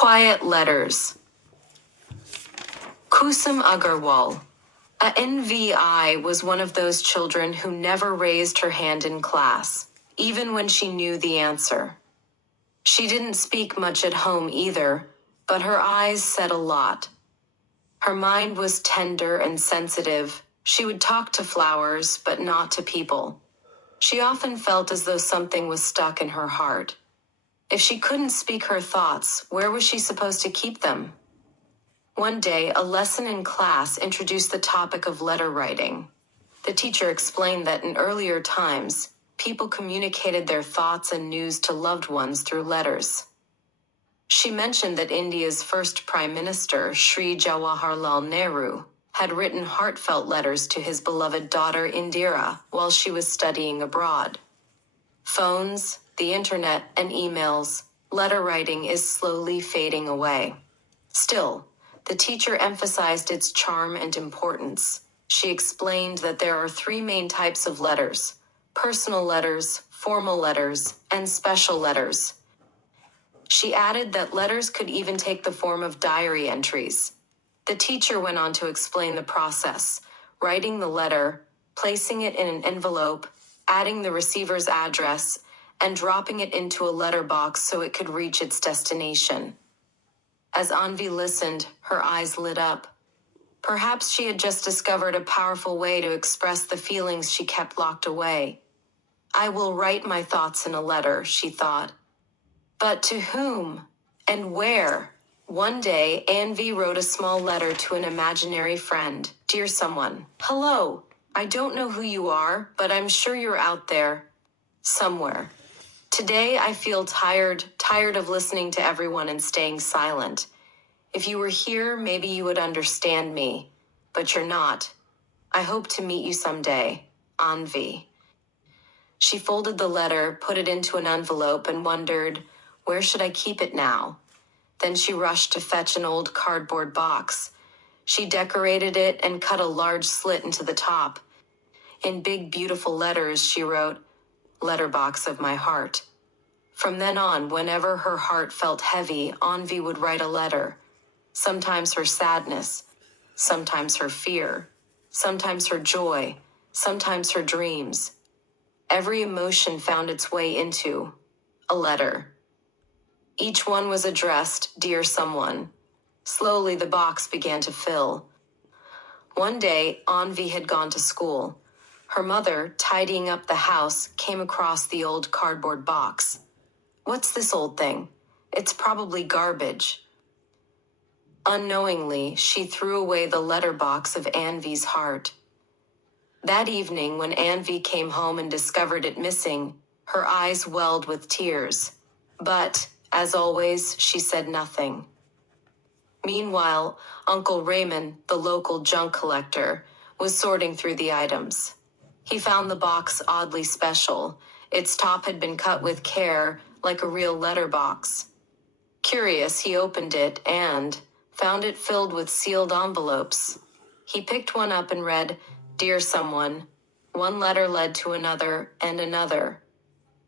Quiet letters. Kusum Agarwal. A NVI was one of those children who never raised her hand in class, even when she knew the answer. She didn't speak much at home either, but her eyes said a lot. Her mind was tender and sensitive. She would talk to flowers, but not to people. She often felt as though something was stuck in her heart. If she couldn't speak her thoughts, where was she supposed to keep them? One day, a lesson in class introduced the topic of letter writing. The teacher explained that in earlier times, people communicated their thoughts and news to loved ones through letters. She mentioned that India's first Prime Minister, Sri Jawaharlal Nehru, had written heartfelt letters to his beloved daughter Indira while she was studying abroad. Phones, the internet, and emails, letter writing is slowly fading away. Still, the teacher emphasized its charm and importance. She explained that there are three main types of letters: personal letters, formal letters, and special letters. She added that letters could even take the form of diary entries. The teacher went on to explain the process: writing the letter, placing it in an envelope, adding the receiver's address, and dropping it into a letterbox so it could reach its destination. As Anvi listened, her eyes lit up. Perhaps she had just discovered a powerful way to express the feelings she kept locked away. I will write my thoughts in a letter, she thought. But to whom? And where? One day, Anvi wrote a small letter to an imaginary friend. Dear someone, hello. I don't know who you are, but I'm sure you're out there. Somewhere. Today I feel tired of listening to everyone and staying silent. If you were here, maybe you would understand me, but you're not. I hope to meet you someday, Anvi. She folded the letter, put it into an envelope, and wondered, where should I keep it now? Then she rushed to fetch an old cardboard box. She decorated it and cut a large slit into the top. In big, beautiful letters, she wrote, "Letterbox of my heart." From then on, whenever her heart felt heavy, Anvi would write a letter. Sometimes her sadness, sometimes her fear, sometimes her joy, sometimes her dreams. Every emotion found its way into a letter. Each one was addressed, "Dear someone." Slowly, the box began to fill. One day, Anvi had gone to school. Her mother, tidying up the house, came across the old cardboard box. "What's this old thing? It's probably garbage." Unknowingly, she threw away the letterbox of Anvi's heart. That evening, when Anvi came home and discovered it missing, her eyes welled with tears. But, as always, she said nothing. Meanwhile, Uncle Raymond, the local junk collector, was sorting through the items. He found the box oddly special. Its top had been cut with care, like a real letterbox. Curious, he opened it and found it filled with sealed envelopes. He picked one up and read, "Dear someone." One letter led to another and another.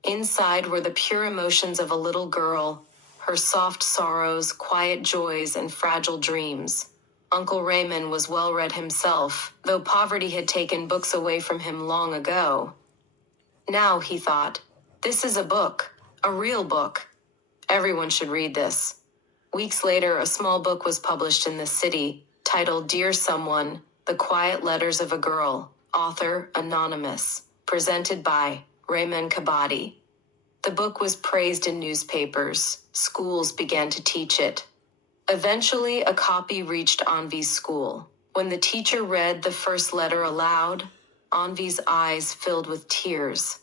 Inside were the pure emotions of a little girl, her soft sorrows, quiet joys, and fragile dreams. Uncle Raymond was well-read himself, though poverty had taken books away from him long ago. Now, he thought, this is a book, a real book. Everyone should read this. Weeks later, a small book was published in the city, titled Dear Someone, The Quiet Letters of a Girl, author anonymous, presented by Raymond Kabadi. The book was praised in newspapers. Schools began to teach it. Eventually, a copy reached Anvi's school. When the teacher read the first letter aloud, Anvi's eyes filled with tears.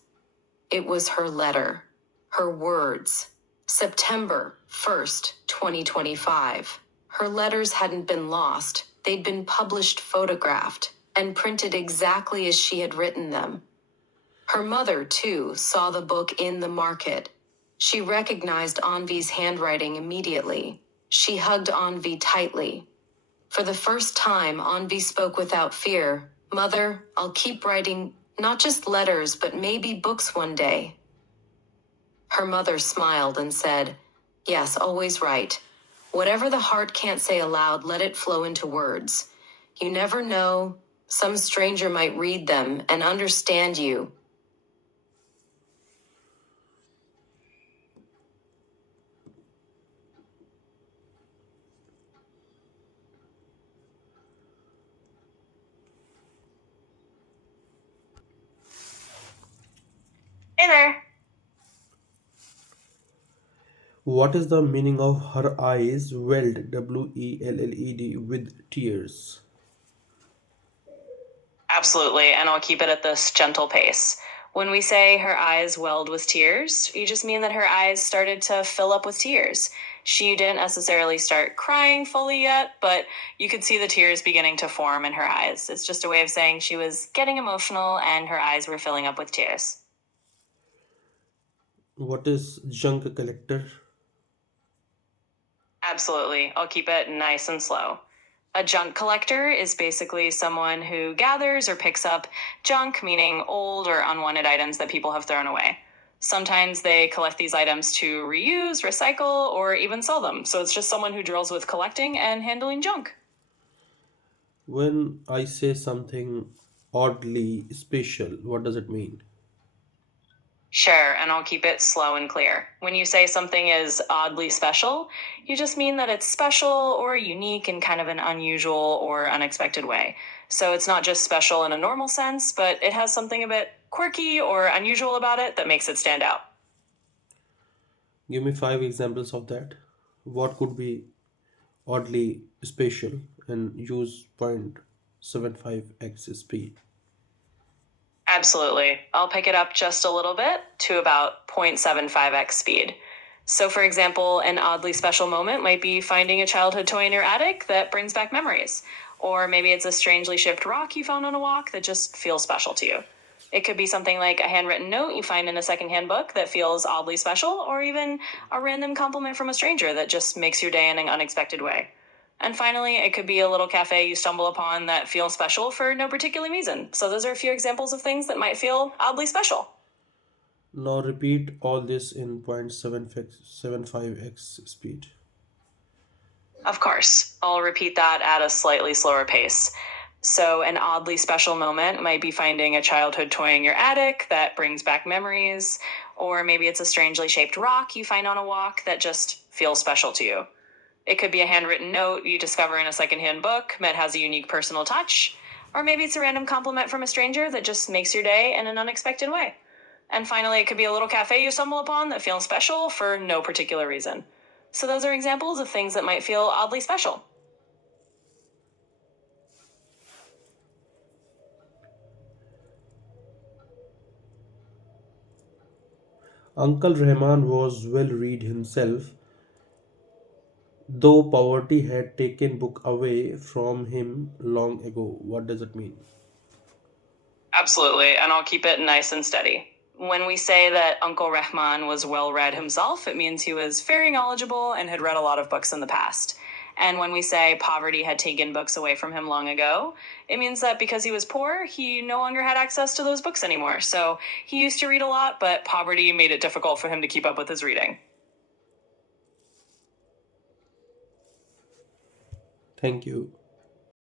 It was her letter, her words. September 1st, 2025. Her letters hadn't been lost. They'd been published, photographed, and printed exactly as she had written them. Her mother, too, saw the book in the market. She recognized Anvi's handwriting immediately. She hugged Anvi tightly. For the first time, Anvi spoke without fear. "Mother, I'll keep writing, not just letters, but maybe books one day." Her mother smiled and said, "Yes, always write. Whatever the heart can't say aloud, let it flow into words. You never know, some stranger might read them and understand you. Hey there. What is the meaning of her eyes welled WELLED with tears? Absolutely, and I'll keep it at this gentle pace. When we say her eyes welled with tears, you just mean that her eyes started to fill up with tears. She didn't necessarily start crying fully yet, but you could see the tears beginning to form in her eyes. It's just a way of saying she was getting emotional and her eyes were filling up with tears. What is junk collector? Absolutely. I'll keep it nice and slow. A junk collector is basically someone who gathers or picks up junk, meaning old or unwanted items that people have thrown away. Sometimes they collect these items to reuse, recycle, or even sell them. So it's just someone who deals with collecting and handling junk. When I say something oddly special, what does it mean? Sure, and I'll keep it slow and clear. When you say something is oddly special, you just mean that it's special or unique in kind of an unusual or unexpected way. So it's not just special in a normal sense, but it has something a bit quirky or unusual about it that makes it stand out. Give me five examples of that. What could be oddly special and use 0.75x speed? Absolutely. I'll pick it up just a little bit to about 0.75x speed. So, for example, an oddly special moment might be finding a childhood toy in your attic that brings back memories. Or maybe it's a strangely shaped rock you found on a walk that just feels special to you. It could be something like a handwritten note you find in a secondhand book that feels oddly special, or even a random compliment from a stranger that just makes your day in an unexpected way. And finally, it could be a little cafe you stumble upon that feels special for no particular reason. So, those are a few examples of things that might feel oddly special. Now repeat all this in 0.75x speed. Of course, I'll repeat that at a slightly slower pace. So, an oddly special moment might be finding a childhood toy in your attic that brings back memories, or maybe it's a strangely shaped rock you find on a walk that just feels special to you. It could be a handwritten note you discover in a secondhand book that has a unique personal touch, or maybe it's a random compliment from a stranger that just makes your day in an unexpected way. And finally, it could be a little cafe you stumble upon that feels special for no particular reason. So, those are examples of things that might feel oddly special. Uncle Rahman was well read himself, though poverty had taken book away from him long ago. What does it mean? Absolutely, and I'll keep it nice and steady. When we say that Uncle Rahman was well read himself, it means he was very knowledgeable and had read a lot of books in the past. And when we say poverty had taken books away from him long ago, it means that because he was poor, he no longer had access to those books anymore. So he used to read a lot, but poverty made it difficult for him to keep up with his reading. Thank you.